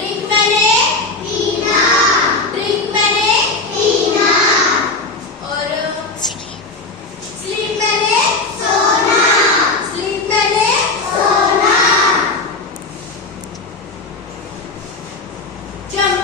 ड्रिंक मैंने पीना, ड्रिंक मैंने पीना। और स्लीप मैंने सोना, स्लीप मैंने सोना। जंप